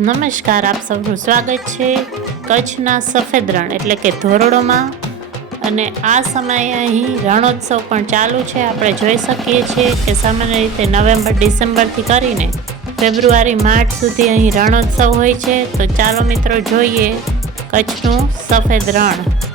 નમસ્કાર, આપ સૌનું સ્વાગત છે કચ્છના સફેદ રણ એટલે કે ધોરડોમાં। અને આ સમયે અહીં રણોત્સવ પણ ચાલુ છે। આપણે જોઈ શકીએ છીએ કે સામાન્ય રીતે નવેમ્બર ડિસેમ્બરથી કરીને ફેબ્રુઆરી માર્ચ સુધી અહીં રણોત્સવ હોય છે। તો ચાલો મિત્રો જોઈએ કચ્છનું સફેદ રણ।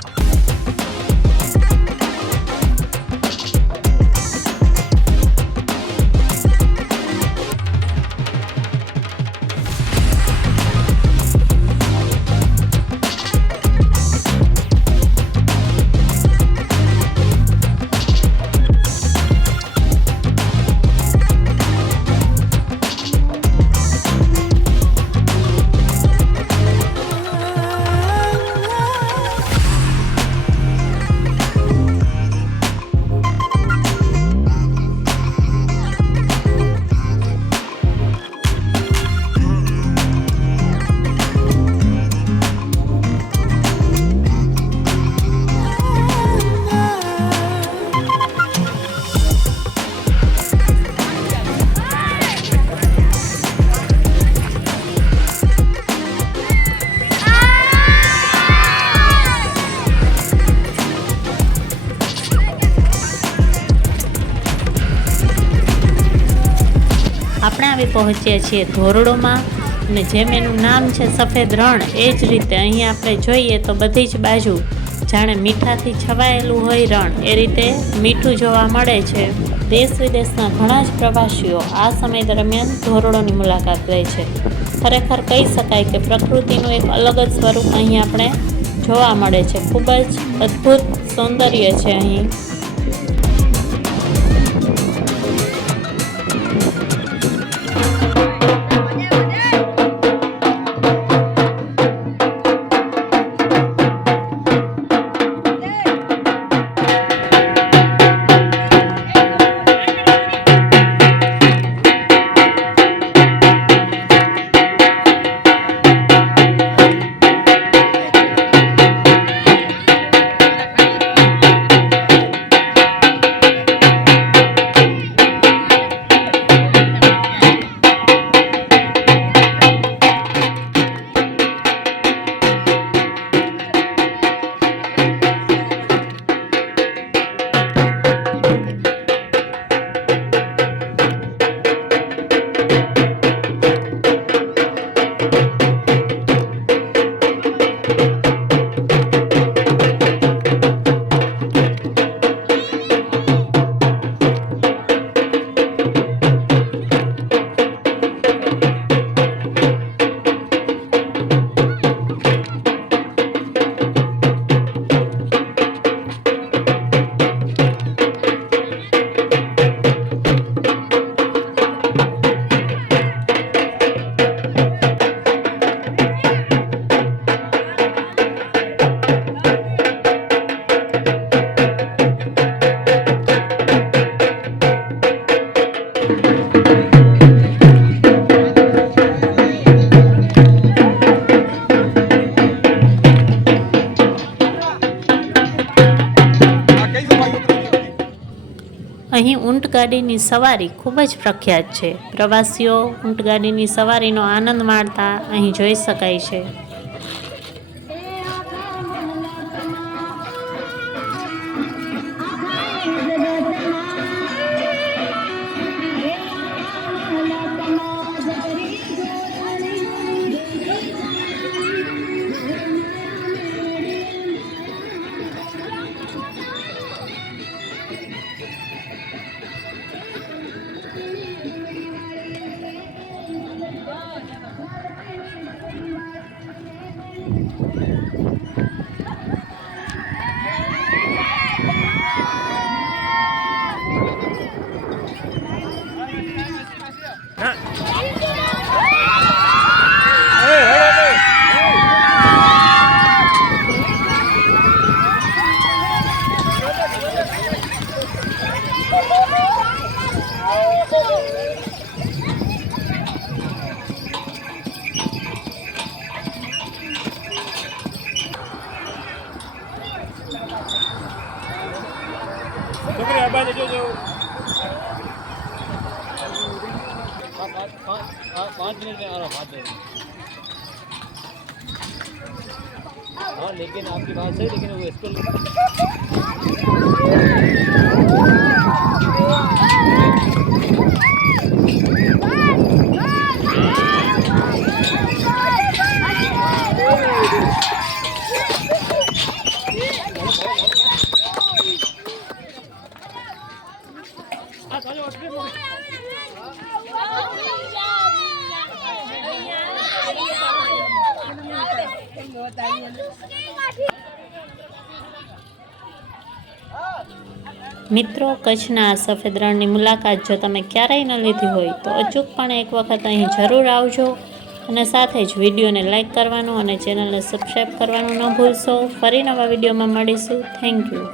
આપણે આવી પહોંચ્યા છીએ ધોરડોમાં અને જેમ એનું નામ છે સફેદ રણ, એ જ રીતે અહીં આપણે જોઈએ તો બધી જ બાજુ જાણે મીઠાથી છવાયેલું હોય રણ, એ રીતે મીઠું જોવા મળે છે। દેશ વિદેશના ઘણા જ પ્રવાસીઓ આ સમય દરમિયાન ધોરડોની મુલાકાત લે છે। ખરેખર કહી શકાય કે પ્રકૃતિનું એક અલગ જ સ્વરૂપ અહીં આપણે જોવા મળે છે। ખૂબ જ અદ્ભુત સૌંદર્ય છે અહીં। અહીં ઊંટગાડીની સવારી ખૂબ જ પ્રખ્યાત છે। પ્રવાસીઓ ઊંટગાડીની સવારીનો આનંદ માણતા અહીં જોઈ શકાય છે। पाँच मिनट में आ रहा हाँ लेकिन आपकी बात सही, लेकिन वो इसको મિત્રો, કચ્છના આ સફેદ રણની મુલાકાત જો તમે ક્યારેય ન લીધી હોય તો અચૂકપણે એક વખત અહીં જરૂર આવજો અને સાથે જ વિડીયોને લાઇક કરવાનું અને ચેનલને સબસ્ક્રાઈબ કરવાનું ન ભૂલશો. ફરી નવા વિડીયોમાં મળીશું. Thank you.